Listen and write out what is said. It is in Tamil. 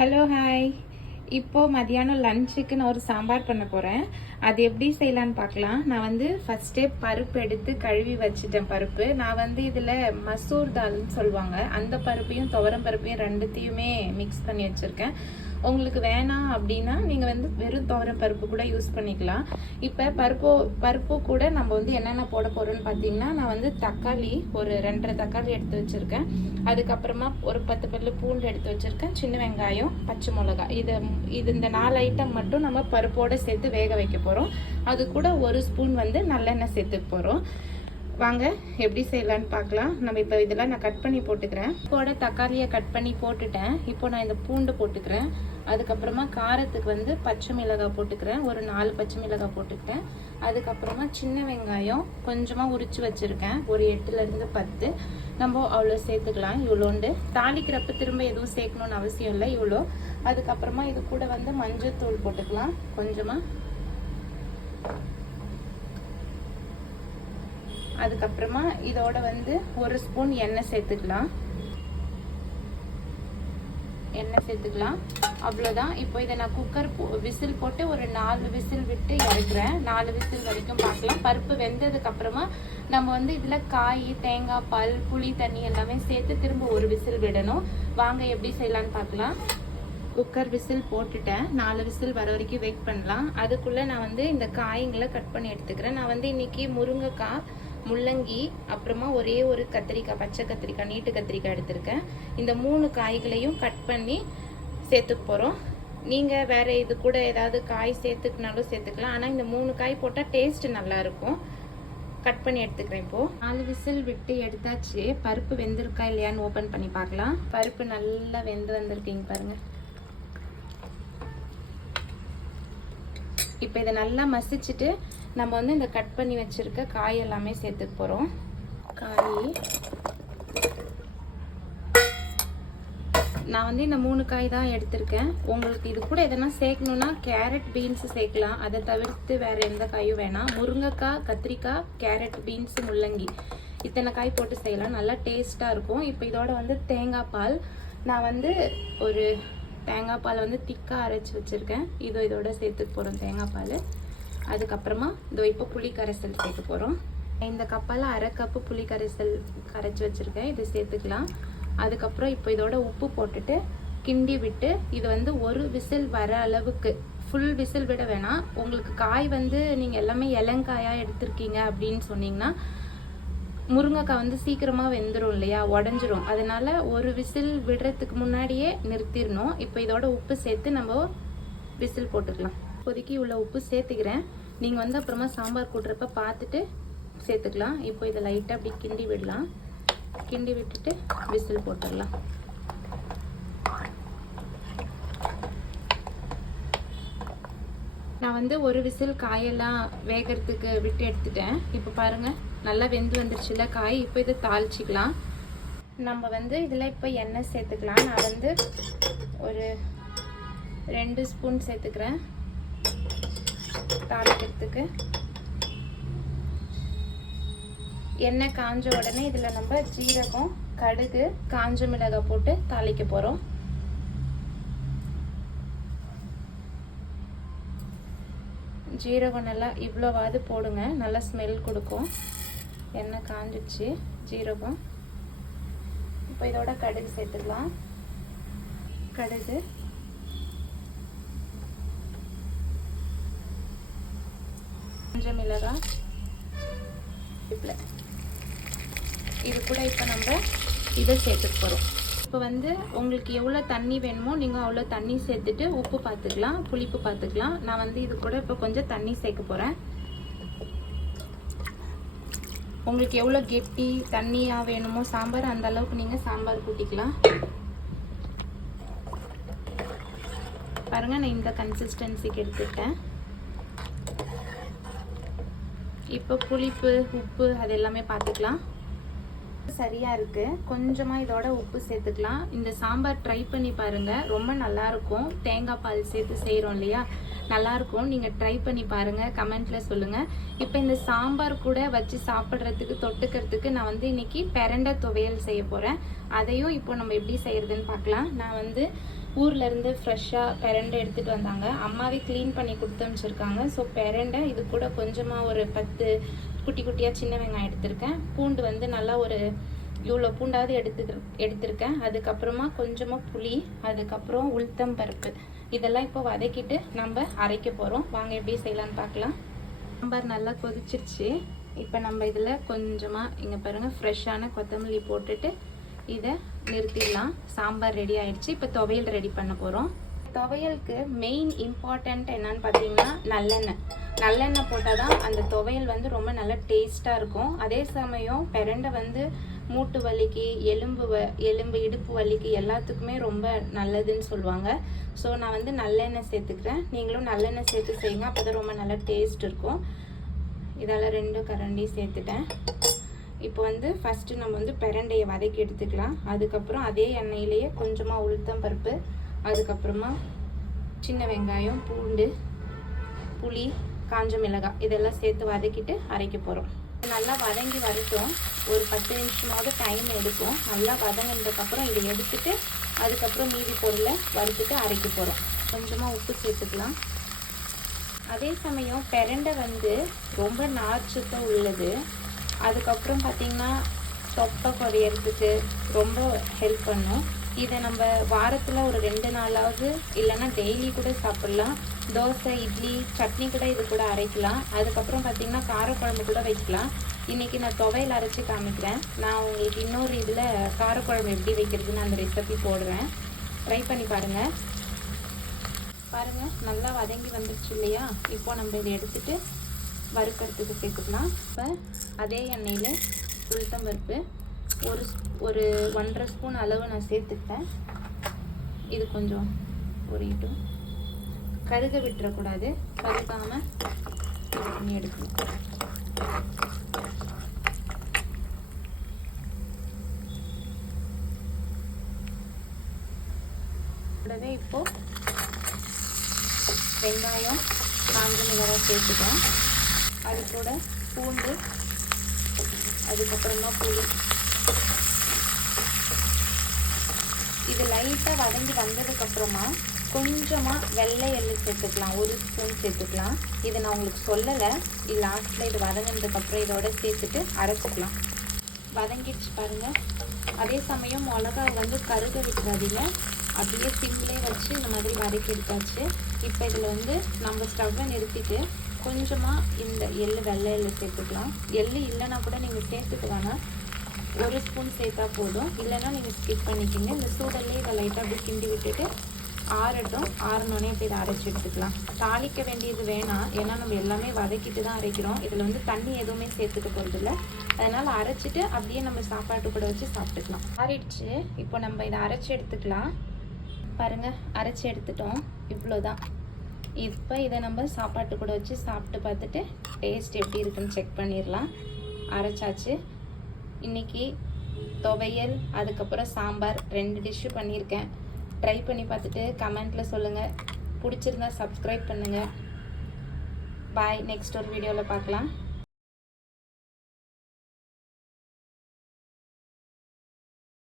Hello hi. இப்போது மதியானம் லஞ்சுக்கு நான் ஒரு சாம்பார் பண்ண போகிறேன். அது எப்படி செய்யலான்னு பார்க்கலாம். நான் வந்து ஃபஸ்ட்டே பருப்பு எடுத்து கழுவி வச்சுட்டேன். பருப்பு நான் இதில் மசூர் தால்னு சொல்லுவாங்க, அந்த பருப்பையும் துவரம் பருப்பையும் ரெண்டுத்தையுமே மிக்ஸ் பண்ணி வச்சுருக்கேன். உங்களுக்கு வேணாம் அப்படின்னா நீங்கள் வெறும் துவரம் பருப்பு கூட யூஸ் பண்ணிக்கலாம். இப்போ பருப்பு கூட நம்ம என்னென்ன போட போகிறோன்னு பார்த்தீங்கன்னா, நான் தக்காளி ஒரு 2.5 தக்காளி எடுத்து வச்சுருக்கேன். அதுக்கப்புறமா ஒரு 10 பல்லு பூண்டு எடுத்து வச்சுருக்கேன். சின்ன வெங்காயம், பச்சை மிளகாய், இது இந்த 4 ஐட்டம் மட்டும் நம்ம பருப்போடு சேர்த்து வேக வைக்க போகிறோம். அது கூட 1 ஸ்பூன் நல்லெண்ணெய் சேர்த்துக்க போகிறோம். வாங்க எப்படி செய்யலான்னு பார்க்கலாம். நம்ம இப்போ இதெல்லாம் நான் கட் பண்ணி போட்டுக்கிறேன். கூட தக்காளியை கட் பண்ணி போட்டுட்டேன். இப்போ நான் இந்த பூண்டு போட்டுக்கிறேன். அதுக்கப்புறமா காரத்துக்கு பச்சை மிளகாய் போட்டுக்கிறேன். ஒரு 4 பச்சை மிளகாய் போட்டுக்கிட்டேன். அதுக்கப்புறமா சின்ன வெங்காயம் கொஞ்சமாக உரிச்சு வச்சுருக்கேன். ஒரு 8லேருந்து 10 நம்ம அவ்வளோ சேர்த்துக்கலாம். இவ்வளோண்டு தாளிக்கிறப்ப திரும்ப எதுவும் சேர்க்கணுன்னு அவசியம் இல்லை, இவ்வளோ. அதுக்கப்புறமா இது கூட மஞ்சள் தூள் போட்டுக்கலாம் கொஞ்சமாக. அதுக்கப்புறமா இதோட 1 ஸ்பூன் எண்ணெய் சேர்த்துக்கலாம். அவ்வளோதான். இப்போ இதை நான் குக்கர் விசில் போட்டு ஒரு 4 விசில் விட்டு இறக்குறேன். 4 விசில் வரைக்கும் பார்க்கலாம். பருப்பு வெந்ததுக்கு அப்புறமா நம்ம இதில் காய், தேங்காய் பால், புளி தண்ணி எல்லாமே சேர்த்து திரும்ப ஒரு விசில் விடணும். வாங்க எப்படி செய்யலான்னு பார்க்கலாம். குக்கர் விசில் போட்டுட்டேன். 4 விசில் வர வரைக்கும் வெயிட் பண்ணலாம். அதுக்குள்ளே நான் இந்த காய்களை கட் பண்ணி எடுத்துக்கிறேன். நான் இன்னைக்கு முருங்கைக்காய், முள்ளங்கி, அப்புறமா ஒரே ஒரு கத்திரிக்காய், பச்சை கத்திரிக்காய், நீட்டு கத்திரிக்காய் எடுத்திருக்கேன். இந்த 3 காய்களையும் கட் பண்ணி சேர்த்துக்க போகிறோம். நீங்கள் வேறு இது கூட ஏதாவது காய் சேர்த்துக்கினாலும் சேர்த்துக்கலாம். ஆனால் இந்த 3 காய் போட்டால் டேஸ்ட் நல்லாயிருக்கும். கட் பண்ணி எடுத்துக்கிறேன். இப்போது 4 விசில் விட்டு எடுத்தாச்சு. பருப்பு வெந்திருக்கா இல்லையான்னு ஓப்பன் பண்ணி பார்க்கலாம். பருப்பு நல்லா வெந்து வந்திருக்கீங்க பாருங்கள். இப்போ இதை நல்லா மசிச்சுட்டு நம்ம இந்த கட் பண்ணி வச்சிருக்க காய் எல்லாமே சேர்த்துக்க போகிறோம். காய் நான் இந்த 3 காய் தான் எடுத்திருக்கேன். உங்களுக்கு இது கூட எதனா சேர்க்கணுன்னா கேரட், பீன்ஸ் சேர்க்கலாம். அதை தவிர்த்து வேறு எந்த காயும் வேணாம். முருங்கைக்காய், கத்திரிக்காய், கேரட், பீன்ஸ், முள்ளங்கி, இத்தனை காய் போட்டு செய்யலாம். நல்லா டேஸ்ட்டாக இருக்கும். இப்போ இதோட தேங்காய் பால், நான் ஒரு தேங்காய் பால் திக்காக அரைச்சி வச்சுருக்கேன். இதோட சேர்த்துக்க போகிறோம் தேங்காய் பால். அதுக்கப்புறமா இப்போ புளி கரைசல் சேர்க்க போகிறோம். இந்த கப்பால் 1/2 கப்பு புளி கரைசல் கரைச்சி வச்சுருக்கேன். இது சேர்த்துக்கலாம். அதுக்கப்புறம் இப்போ இதோட உப்பு போட்டுட்டு கிண்டி விட்டு இது ஒரு விசில் வர அளவுக்கு, ஃபுல் விசில் விட வேணாம். உங்களுக்கு காய் நீங்கள் எல்லாமே இளங்காயாக எடுத்திருக்கீங்க அப்படின்னு சொன்னீங்கன்னா முருங்கைக்காய் சீக்கிரமாக வெந்துடும் இல்லையா, உடஞ்சிரும். அதனால ஒரு விசில் விடுறதுக்கு முன்னாடியே நிறுத்திடணும். இப்போ இதோட உப்பு சேர்த்து நம்ம விசில் போட்டுக்கலாம். இப்போதைக்கு இவ்வளோ உப்பு சேர்த்துக்கிறேன். நீங்கள் அப்புறமா சாம்பார் கூட்டுறப்ப பார்த்துட்டு சேர்த்துக்கலாம். இப்போ இதை லைட்டாக அப்படி கிண்டி விடலாம். கிண்டி விட்டுட்டு விசில் போட்டுடலாம். நான் ஒரு விசில் காயெல்லாம் வேகிறதுக்கு விட்டு எடுத்துட்டேன். இப்போ பாருங்கள் நல்லா வெந்து வந்துருச்சுல காய். இப்போ இதை தாளிச்சிக்கலாம். நம்ம இதில் இப்போ எண்ணெய் சேர்த்துக்கலாம். நான் ஒரு 2 ஸ்பூன் சேர்த்துக்கிறேன் தாளிக்கிறதுக்கு. எண்ணெய் காஞ்ச உடனே இதில் நம்ம ஜீரகம், கடுகு, காஞ்ச மிளகாய் போட்டு தாளிக்க போகிறோம். ஜீரகம் நல்லா இவ்வளோவாது போடுங்க, நல்லா ஸ்மெல் கொடுக்கும். எண்ணெய் காஞ்சிச்சு ஜீரகம். இப்போ இதோட கடுகு சேர்த்துக்கலாம். கடுகு, காஞ்ச மிளகாய், இது கூட இப்போ நம்ம இதை சேர்த்துக்க போகிறோம். இப்போ உங்களுக்கு எவ்வளோ தண்ணி வேணுமோ நீங்கள் அவ்வளோ தண்ணி சேர்த்துட்டு உப்பு பார்த்துக்கலாம், புளிப்பு பார்த்துக்கலாம். நான் இது கூட இப்போ கொஞ்சம் தண்ணி சேர்க்க போகிறேன். உங்களுக்கு எவ்வளோ கெட்டி தண்ணியாக வேணுமோ சாம்பார், அந்த அளவுக்கு நீங்கள் சாம்பார் கூட்டிக்கலாம். பாருங்கள் நான் இந்த கன்சிஸ்டன்சிக்கு எடுத்துக்கிட்டேன். இப்போ புளிப்பு, உப்பு அது எல்லாமே பார்த்துக்கலாம். சரியாக இருக்குது. கொஞ்சமாக இதோட உப்பு சேர்த்துக்கலாம். இந்த சாம்பார் ட்ரை பண்ணி பாருங்கள், ரொம்ப நல்லாயிருக்கும். தேங்காய் பால் சேர்த்து செய்கிறோம் இல்லையா, நல்லாயிருக்கும். நீங்கள் ட்ரை பண்ணி பாருங்கள், கமெண்ட்டில் சொல்லுங்கள். இப்போ இந்த சாம்பார் கூட வச்சு சாப்பிட்றதுக்கு தொட்டுக்கிறதுக்கு நான் இன்னைக்கு பிரண்டை துவையல் செய்ய போகிறேன். அதையும் இப்போ நம்ம எப்படி செய்கிறதுன்னு பார்க்கலாம். நான் ஊர்லேருந்து ஃப்ரெஷ்ஷாக பெரண்டை எடுத்துகிட்டு வந்தாங்க. அம்மாவே க்ளீன் பண்ணி கொடுத்து அனுப்பிச்சிருக்காங்க. ஸோ பெரண்டை இது கூட கொஞ்சமாக ஒரு 10 குட்டி குட்டியாக சின்ன வெங்காயம் எடுத்திருக்கேன். பூண்டு வந்து நல்லா ஒரு இவ்வளோ பூண்டாவது எடுத்திருக்கேன். அதுக்கப்புறமா கொஞ்சமாக புளி, அதுக்கப்புறம் உளுத்தம் பருப்பு, இதெல்லாம் இப்போ வதக்கிட்டு நம்ம அரைக்க போகிறோம். வாங்க எப்படி செய்யலான்னு பார்க்கலாம். சாம்பார் நல்லா கொதிச்சிருச்சு. இப்போ நம்ம இதில் கொஞ்சமாக இங்கே பாருங்கள் ஃப்ரெஷ்ஷான கொத்தமல்லி போட்டுட்டு இதை நிறுத்திடலாம். சாம்பார் ரெடி ஆயிடுச்சு. இப்போ துவையல் ரெடி பண்ண போகிறோம். துவையலுக்கு மெயின் இம்பார்ட்டண்ட் என்னன்னு பார்த்தீங்கன்னா நல்லெண்ணெய் போட்டால் தான் அந்த துவையல் வந்து ரொம்ப நல்லா டேஸ்ட்டாக இருக்கும். அதே சமயம் பெரண்டை வந்து மூட்டு வலிக்கு, எலும்பு இடுப்பு வலிக்கு எல்லாத்துக்குமே ரொம்ப நல்லதுன்னு சொல்லுவாங்க. ஸோ நான் வந்து நல்லெண்ணெய் சேர்த்துக்கிறேன். நீங்களும் நல்லெண்ணெய் சேர்த்து செய்யுங்க, அப்போ தான் ரொம்ப நல்லா டேஸ்ட் இருக்கும். இதெல்லாம் 2 கரண்டி சேர்த்துட்டேன். இப்போ வந்து ஃபஸ்ட்டு நம்ம வந்து பெரண்டையை வதக்கி எடுத்துக்கலாம். அதுக்கப்புறம் அதே எண்ணெயிலேயே கொஞ்சமாக உளுத்தம் பருப்பு, அதுக்கப்புறமா சின்ன வெங்காயம், பூண்டு, புளி, காஞ்ச மிளகாய் இதெல்லாம் சேர்த்து வதக்கிட்டு அரைக்க போகிறோம். நல்லா வதங்கி வரட்டும். ஒரு 10 நிமிஷமாவது டைம் எடுக்கும். நல்லா வதங்கினதுக்கப்புறம் இதை எடுத்துட்டு அதுக்கப்புறம் மீதி பொருளை வறுத்துட்டு அரைக்க போகிறோம். கொஞ்சமாக உப்பு சேர்த்துக்கலாம். அதே சமயம் பெரண்டை வந்து ரொம்ப நார்ச்சத்து உள்ளது. அதுக்கப்புறம் பார்த்திங்கன்னா தொப்பை குறையிறதுக்கு ரொம்ப ஹெல்ப் பண்ணும். இதை நம்ம வாரத்தில் ஒரு 2 நாளாவது இல்லைன்னா டெய்லி கூட சாப்பிட்லாம். தோசை, இட்லி, சட்னி கூட இது கூட அரைக்கலாம். அதுக்கப்புறம் பார்த்திங்கன்னா காரக்குழம்பு கூட வைக்கலாம். இன்றைக்கி நான் துவையல் அரைச்சி காமிக்கிறேன். நான் உங்களுக்கு இன்னொரு இதில் காரக்குழம்பு எப்படி வைக்கிறதுன்னு அந்த ரெசிபி போடுறேன். ட்ரை பண்ணி பாருங்கள். நல்லா வதங்கி வந்துடுச்சு இல்லையா? இப்போ நம்ம இதை எடுத்துகிட்டு வறுக்கிறதுக்கு சேர்த்துக்கலாம். இப்போ அதே எண்ணெயில் உளுத்தம் பருப்பு ஒரு 1.5 ஸ்பூன் அளவு நான் சேர்த்துக்கிட்டேன். இது கொஞ்சம் பொரியட்டும். கருக விட்டுறக்கூடாது. கருகாமல் இது பண்ணி எடுக்கணும். கூடவே இப்போது வெங்காயம், காஞ்ச மிளகாய் சேர்த்துக்கலாம். அது கூட பூண்டு, அதுக்கப்புறமா புளி. இது லைட்டாக வதங்கி வந்ததுக்கப்புறமா கொஞ்சமாக வெள்ளை எள்ளு சேர்த்துக்கலாம். 1 ஸ்பூன் சேர்த்துக்கலாம். இதை நான் உங்களுக்கு சொல்லலை. இது லாஸ்ட்டில் இது வதங்கினதுக்கப்புறம் இதோட சேர்த்துட்டு அரைச்சிக்கலாம். வதங்கிடுச்சு பாருங்கள். அதே சமயம் மிளகா வந்து கருக விட்டுறாதீங்க. அப்படியே சிம்லேயே வச்சு இந்த மாதிரி வதக்கி எடுத்தாச்சு. இப்போ இதில் வந்து நம்ம ஸ்டவ்வை நிறுத்திட்டு கொஞ்சமாக இந்த வெள்ளை எள்ளு சேர்த்துக்கலாம். எள்ளு இல்லைன்னா கூட நீங்கள் சேர்த்துக்க வேணாம். 1 ஸ்பூன் சேர்த்தா போதும். இல்லைன்னா நீங்கள் ஸ்கிப் பண்ணிக்கிங்க. இந்த சூடல்லே இதை லைட்டாக அப்படி கிண்டி விட்டுட்டு ஆறட்டும். ஆறினோடனே இப்போ இதை அரைச்சி எடுத்துக்கலாம். தாளிக்க வேண்டியது வேணாம். ஏன்னா நம்ம எல்லாமே வதக்கிட்டு தான் அரைக்கிறோம். இதில் வந்து தண்ணி எதுவுமே சேர்த்துக்க போகிறதில்ல. அதனால் அரைச்சிட்டு அப்படியே நம்ம சாப்பாட்டு கூட வச்சு சாப்பிட்டுக்கலாம். ஆறிடுச்சு. இப்போ நம்ம இதை அரைச்சி எடுத்துக்கலாம். பாருங்கள், அரைச்சி எடுத்துட்டோம். இவ்வளோதான். இப்போ இதை நம்ம சாப்பாட்டு கூட வச்சு சாப்பிட்டு பார்த்துட்டு டேஸ்ட் எப்படி இருக்குன்னு செக் பண்ணிடலாம். அரைச்சாச்சு. இன்றைக்கி துவையல், அதுக்கப்புறம் சாம்பார் 2 டிஷ்ஷு பண்ணியிருக்கேன். ட்ரை பண்ணி பார்த்துட்டு கமெண்ட்டில் சொல்லுங்கள். பிடிச்சிருந்தா சப்ஸ்கிரைப் பண்ணுங்கள். பாய். நெக்ஸ்ட் ஒரு வீடியோவில் பார்க்கலாம்.